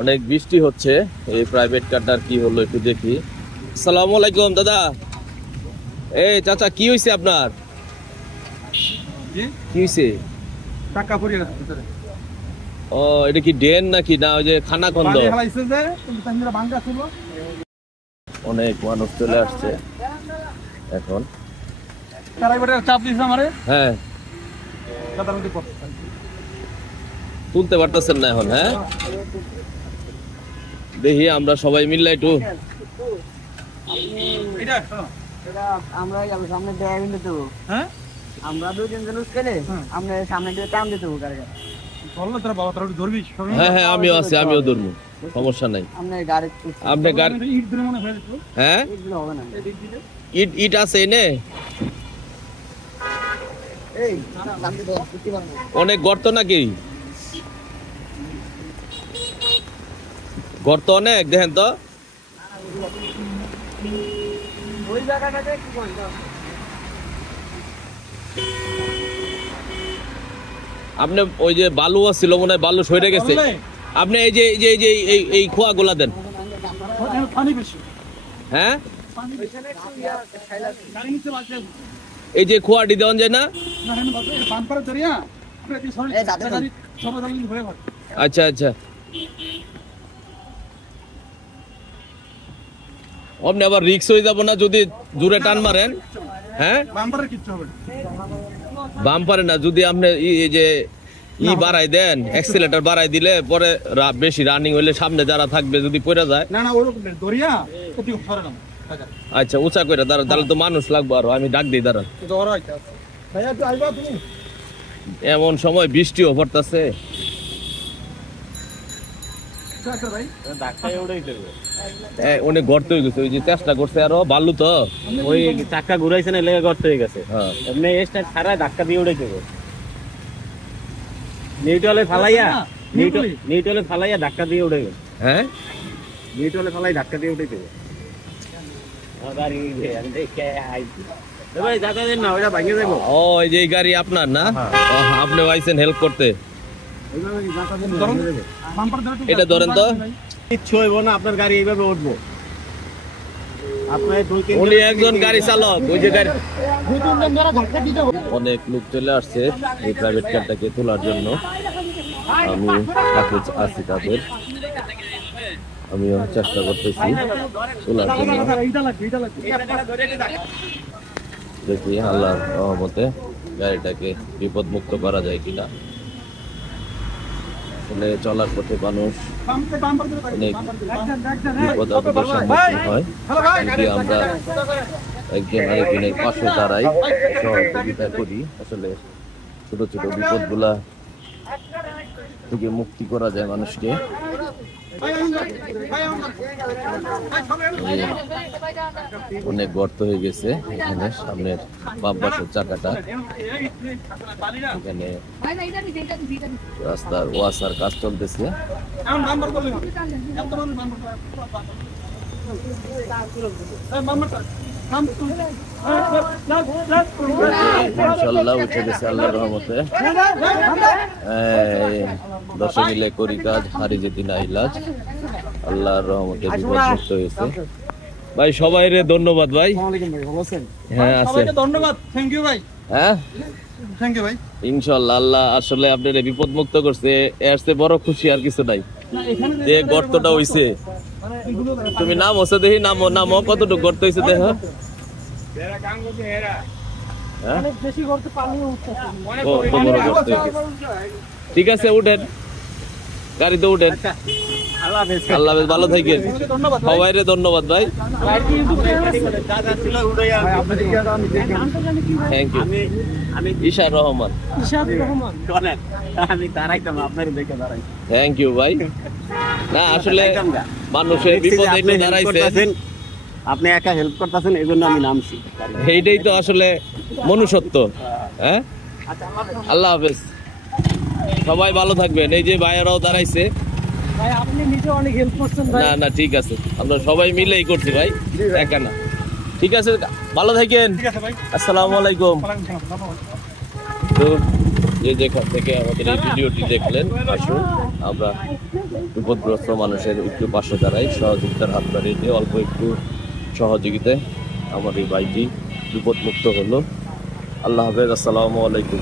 অনেক বৃষ্টি হচ্ছে। এই প্রাইভেট কারটার কি হলো একটু দেখি। আসসালামু আলাইকুম দাদা। এই চাচা কি হয়েছে আপনার? কি হয়েছে? টাকা পড়ে গেছে ভিতরে। ও এটা কি ড্রেন নাকি না ওই যে খানা খন্দ? পানি হালাইছে যে কিন্তু তাহিরা ভাঙা ছিল। অনেক মানুষ চলে আসছে এখন। তারাই বড় চাপ দিছে আমারে। হ্যাঁ সাধারণত পড়ছে। তুলতে পারতেছেন না এখন? হ্যাঁ দেখি আমরা সবাই মিললে একটু এটা আমরা যাব সামনে দেয়া বিন্দু দেব। হ্যাঁ আমরা দুইজন জলুস করে আমরা সামনে দিয়ে টান দিতে হবে গাড়ি। বললো তোরা বাবা তোরা ধরবি। হ্যাঁ হ্যাঁ আমিও আছি, আমিও ধরবো, সমস্যা নাই। আপনি গাড়ি ইট ধরে মনে হয় তো। হ্যাঁ এগুলো হবে না। ইট আছে এনে। এই সামনে দিয়ে দিতে পারবো। অনেক গর্ত নাকি? গর্ত অনেক দেখেন তো। ওই জায়গাটাতে কি পয়েন্ট? আপনি ওই যে বালু ছিল মনে হয়, বালু সরে গেছে। আপনি এই যে এই যে এই যে এই খোয়া গুলা দেন। পানি বেশি। হ্যাঁ পানি বেশি গাড়ি নিচে লাগছে। এই যে খোয়াটি দেওয়া যায় না? না হেন বাবা পান করে ধরিয়া আপনি এই সরি গাড়ি সমাধান হয়ে গেল। আচ্ছা আচ্ছা আপনি আবার রিক্স হয়ে যাব না যদি জোরে টান মারেন? হ্যাঁ বাম্পারে কিচ্ছু হবে না। বাম্পারে না, যদি আপনি এই যে বাড়াই দেন, অ্যাক্সিলারেটর বাড়াই দিলে পরে বেশি রানিং হইলে সামনে যারা থাকবে যদি পড়ে যায়। না না ওরকম ধরিয়া এটি সরে না। আচ্ছা উঁচা করে দাঁড়ান, তাহলে তো মানুষ লাগবে আরো। আমি ডাক দিই দাঁড়ান। ভাইয়া তুই আইবা তুমি? এমন সময় বৃষ্টিও পড়তেছে। অনেক গর্ত হয়ে গেছে, ওই যে চেষ্টা করছে আরো বালু তো ওই চাকা ঘুরাইছে না লেগে গর্ত হয়ে গেছে। হ্যাঁ এমনি এসটা ছাড়া ধাক্কা দিয়ে উড়ে যাবে। নিউট্রালে ফালাইয়া নিউট্রালে ফালাইয়া ধাক্কা দিয়ে উড়ে গেছে। হ্যাঁ নিউট্রালে ফালাই ধাক্কা দিয়ে উঠে যাবে। গাড়ি আমি দেখে আইছি ভাই দাদা দেন না, ওটা ভাঙে যাবো। ও এই যে এই গাড়ি আপনার না? আপনি আইছেন হেল্প করতে। এটা ধরেন তো। কিচ্ছু হইব না, আপনার গাড়ি এইভাবে উঠবো। উনি একজন গাড়ি চালক, ওই যে গাড়ি। অনেক লোক চলে আসছে এই প্রাইভেট কারটাকে তোলার জন্য। আমি আছি তাদের, আমিও চেষ্টা করতেছি তোলার জন্য। দেখি আল্লাহর রহমতে গাড়িটাকে বিপদ মুক্ত করা যায় কিনা। আসলে চলার পথে মানুষ অনেক বিপদ আপদের সম্মুখীন হয়। যদি আমরা একজন আরেকজনের পাশে দাঁড়াই, সহযোগিতা করি, আসলে ছোট ছোট বিপদগুলা থেকে মুক্তি করা যায় মানুষকে। অনেক গর্ত হয়ে গেছে এখানে, সামনের বাম পাশের চাকাটা। এখানে রাস্তার ওয়াসার কাজ চলতেছে। ইনশাআল্লাহ উঠে গেছে আল্লাহর রহমতে। 10 মিলে করি কাজ, হারি যেতে না ইলাজ। আল্লাহর রহমতে বিপদমুক্ত হয়েছে। ভাই সবাইরে ধন্যবাদ ভাই। হ্যাঁ আছে, ধন্যবাদ, থ্যাংক ইউ ভাই। হ্যাঁ থ্যাংক ইউ ভাই। ইনশাআল্লাহ আল্লাহ আসলে আপনাদের বিপদ মুক্ত করছে, এর চেয়ে বড় খুশি আর কিছু নাই। যে গর্তটা হইছে, তুমি নাম হচ্ছে দেখি, নাম কতটুকু গর্ত হইছে দেখো। ঠিক আছে উঠেন, গাড়িতে উঠেন। আল্লাহ হাফেজ, ভালো থাকেন। সবাইরে ধন্যবাদ ভাই। Thank you. ইশার রহমান। আমি দাঁড়াইতাম আপনার দেখে দাঁড়াই। থ্যাংক ইউ ভাই। না আসলে মানুষের বিপদ একটু দাঁড়াইছে, আপনি একা হেল্প করতেছেন, এই জন্য আমি নামছি। এইটাই তো আসলে মনুষ্যত্ব। হ্যাঁ আল্লাহ হাফেজ, সবাই ভালো থাকবেন। এই যে ভাইয়ারাও দাঁড়াইছে। ভাই আপনি নিজে অনেক হেল্প করছেন ভাই। না না ঠিক আছে, আমরা সবাই মিলেই করছি ভাই, একা না। ঠিক আছে, ভালো থাকেন। ঠিক আছে ভাই। আসসালামু আলাইকুম। তো যে যেখান থেকে আমাদের এই ভিডিওটি দেখলেন, আসুন আমরা বিপদগ্রস্ত মানুষের একটু পাশে দাঁড়াই, সহযোগিতার হাত বাড়িয়ে দিয়ে অল্প একটু সহযোগিতায় আমার এই ভাইটি বিপদমুক্ত হলো। আল্লাহ হাফেজ, আসসালামু আলাইকুম।